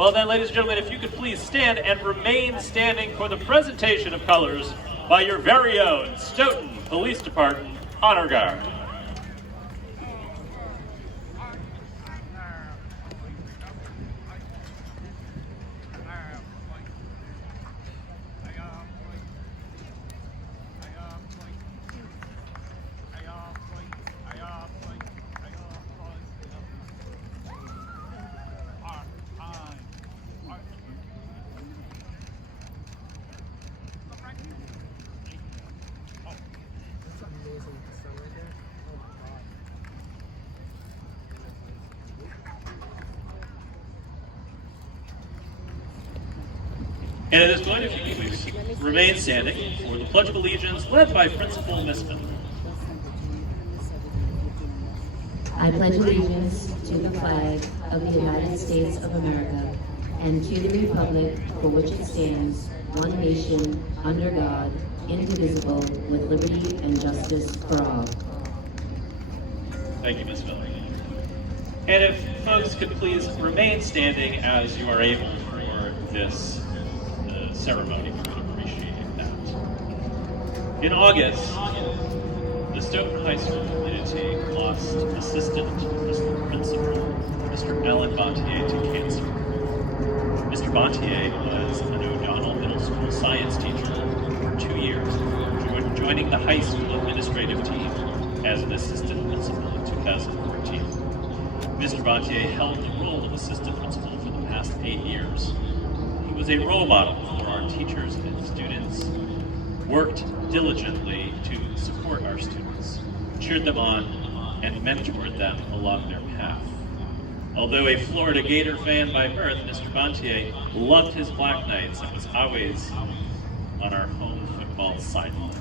Well then, ladies and gentlemen, if you could please stand and remain standing for the presentation of colors by your very own Stoughton Police Department Honor Guard. And at this point, if you could please remain standing for the Pledge of Allegiance led by Principal Misman. I pledge allegiance to the flag of the United States of America and to the republic for which it stands, one nation, under God, indivisible, with liberty and justice for all. Thank you, Ms. Miller. And if folks could please remain standing as you are able for this ceremony, we would appreciate that. In August, the Stoughton High School community lost Assistant Principal Mr. Alan Bontya to cancer. Mr. Bontya was an O'Donnell Middle School science teacher for 2 years, joining the high school administrative team as an assistant principal in 2014. Mr. Bontya held the role of assistant principal for the past 8 years. He was a role model for our teachers and students, worked diligently to support our students, cheered them on, and mentored them along their path. Although a Florida Gator fan by birth, Mr. Bontya loved his Black Knights and was always on our home football sidelines.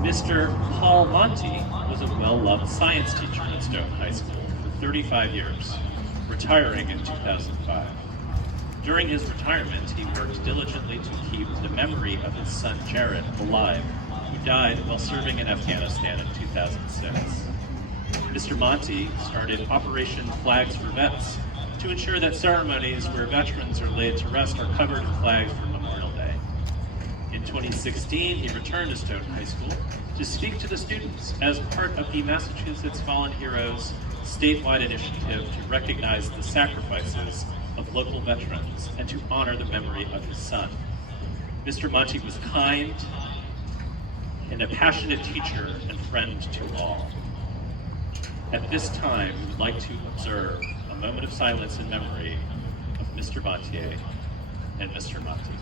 Mr. Paul Monti was a well-loved science teacher at Stoughton High School for 35 years, retiring in 2005. During his retirement, he worked diligently to keep the memory of his son Jared alive, who died while serving in Afghanistan in 2006. Mr. Monti started Operation Flags for Vets to ensure that ceremonies where veterans are laid to rest are covered in flags for Memorial Day. In 2016, he returned to Stoughton High School to speak to the students as part of the Massachusetts Fallen Heroes statewide initiative to recognize the sacrifices of local veterans and to honor the memory of his son. Mr. Monti was kind and a passionate teacher and friend to all. At this time, we would like to observe a moment of silence in memory of Mr. Bontya and Mr. Monti.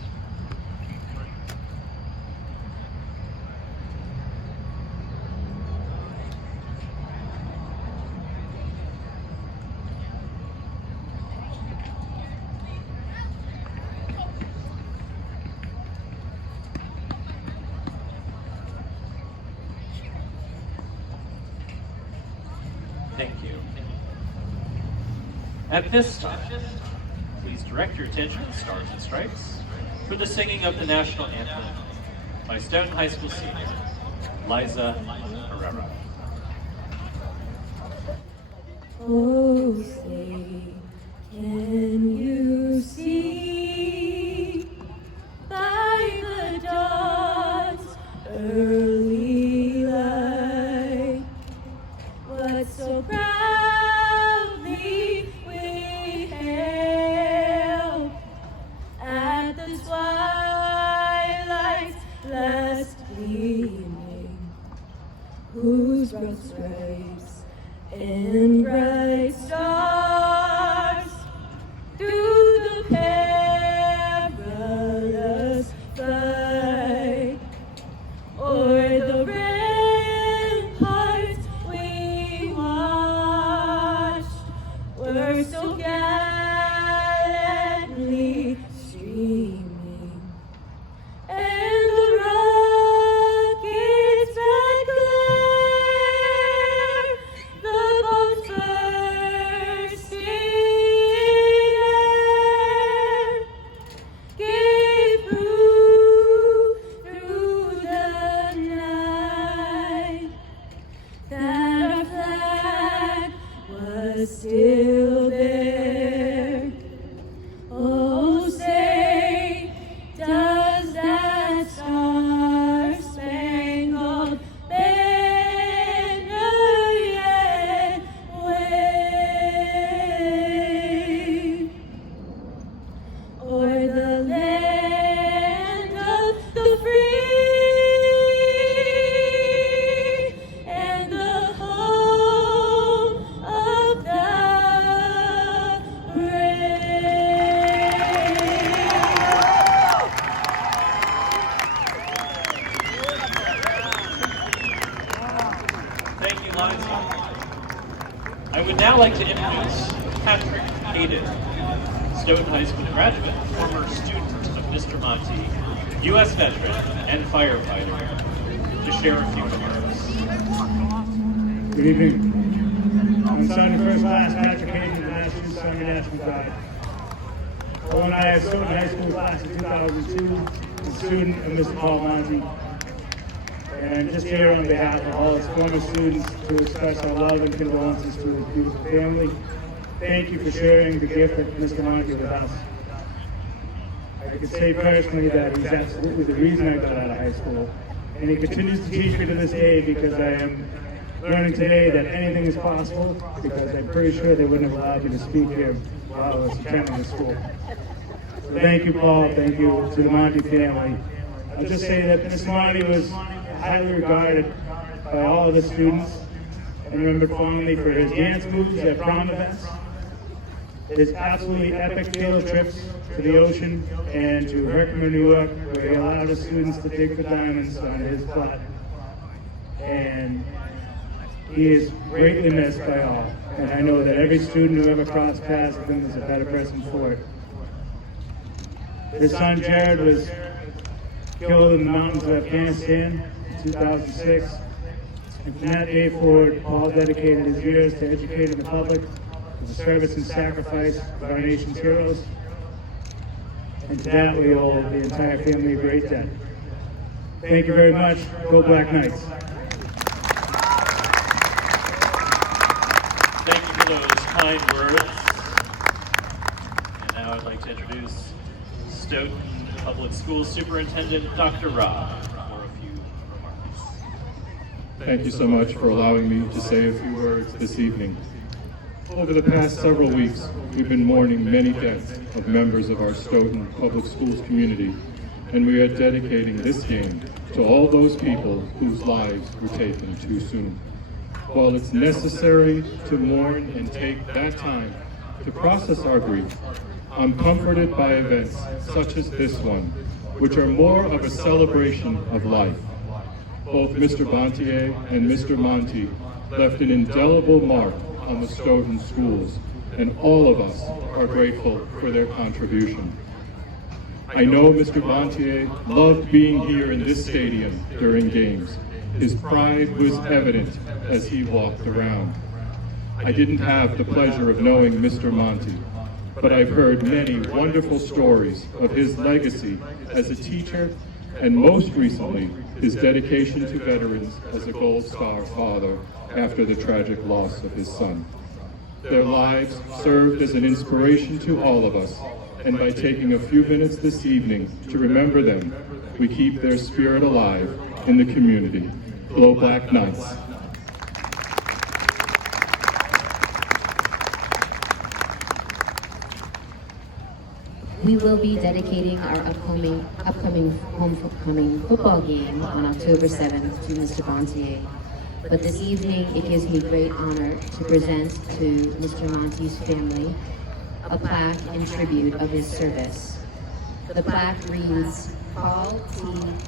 Thank you. At this time, please direct your attention, Stars and Stripes, for the singing of the national anthem by Stoughton High School senior, Liza Herrera. Oh, say, can you see by the dawn's early light what so proudly we hailed at the twilight's last gleaming, whose broad stripes and bright stars through the perilous fight o'er the ramparts we watched were so gallantly streaming, and the rockets that glare, the boats bursting in air, gave proof through the night that our flag was still there. now like to introduce Patrick Hayden, Stoughton High School graduate, former student of Mr. Monti, U.S. veteran, and firefighter, to share a few remarks. Good evening. I'm Sergeant First Class Patrick Hayden, Massachusetts Army National Guard. Alumni of Stoughton High School class of 2002, and student of Mr. Paul Monti. And just here on behalf of all its former students to express our love and condolences to his beautiful family. Thank you for sharing the gift of Mr. Monti with us. I can say personally that he's absolutely the reason I got out of high school. And he continues to teach me to this day, because I am learning today that anything is possible, because I'm pretty sure they wouldn't have allowed me to speak here while I was attending the school. So thank you, Paul. Thank you to the Monti family. I'll just say that Mr. Monti was highly regarded by all of the students and remembered fondly for his dance moves at prom events, his absolutely epic field trips to the ocean and to Herkimer, New York, where he allowed his students to dig for diamonds on his flat. And he is greatly missed by all. And I know that every student who ever crossed paths with him is a better person for it. His son Jared was killed in the mountains of Afghanistan in 2006. And from that day forward, Paul dedicated his years to educating the public to the service and sacrifice of our nation's heroes. And to that we owe the entire family a great debt. Thank you very much. Go Black Knights. Thank you for those kind words. And now I'd like to introduce Stoughton Public Schools Superintendent Dr. Robb for a few remarks. Thank you so much for allowing me to say a few words this evening. Over the past several weeks, we've been mourning many deaths of members of our Stoughton Public Schools community, and we are dedicating this game to all those people whose lives were taken too soon. While it's necessary to mourn and take that time to process our grief, I'm comforted by events such as this one, which are more of a celebration of life. Both Mr. Bontya and Mr. Monti left an indelible mark on the Stoughton schools, and all of us are grateful for their contribution. I know Mr. Bontya loved being here in this stadium during games. His pride was evident as he walked around. I didn't have the pleasure of knowing Mr. Monti, but I've heard many wonderful stories of his legacy as a teacher, and most recently, his dedication to veterans as a Gold Star father after the tragic loss of his son. Their lives served as an inspiration to all of us, and by taking a few minutes this evening to remember them, we keep their spirit alive in the community. Go Black Knights. We will be dedicating our upcoming homecoming football game on October 7th to Mr. Bontya. But this evening, it gives me great honor to present to Mr. Monti's family a plaque in tribute of his service. The plaque reads, Paul T.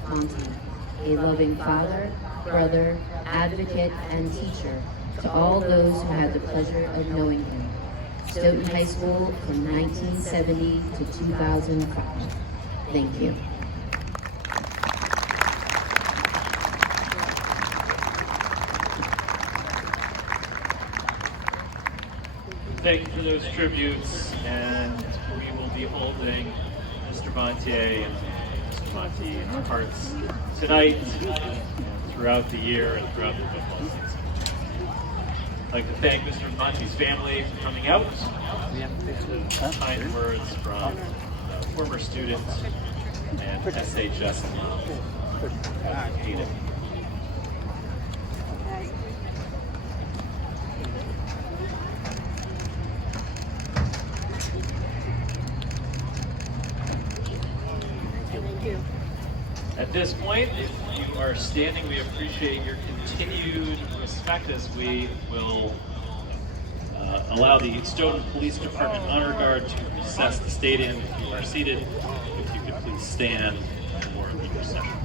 Monti, a loving father, brother, advocate, and teacher to all those who had the pleasure of knowing him. Stoughton High School from 1970 to 2005. Thank you. Thank you for those tributes, and we will be holding Mr. Bontya and Mr. Monti in our hearts tonight, throughout the year, and throughout the football season. I'd like to thank Mr. Monti's family for coming out. Kind words from former students and SHS alum, Patrick Hayden. At this point, if you are standing, we appreciate your continued respect as we will allow the Stoughton Police Department Honor Guard to recess the stadium. If you are seated, if you could please stand for the recession.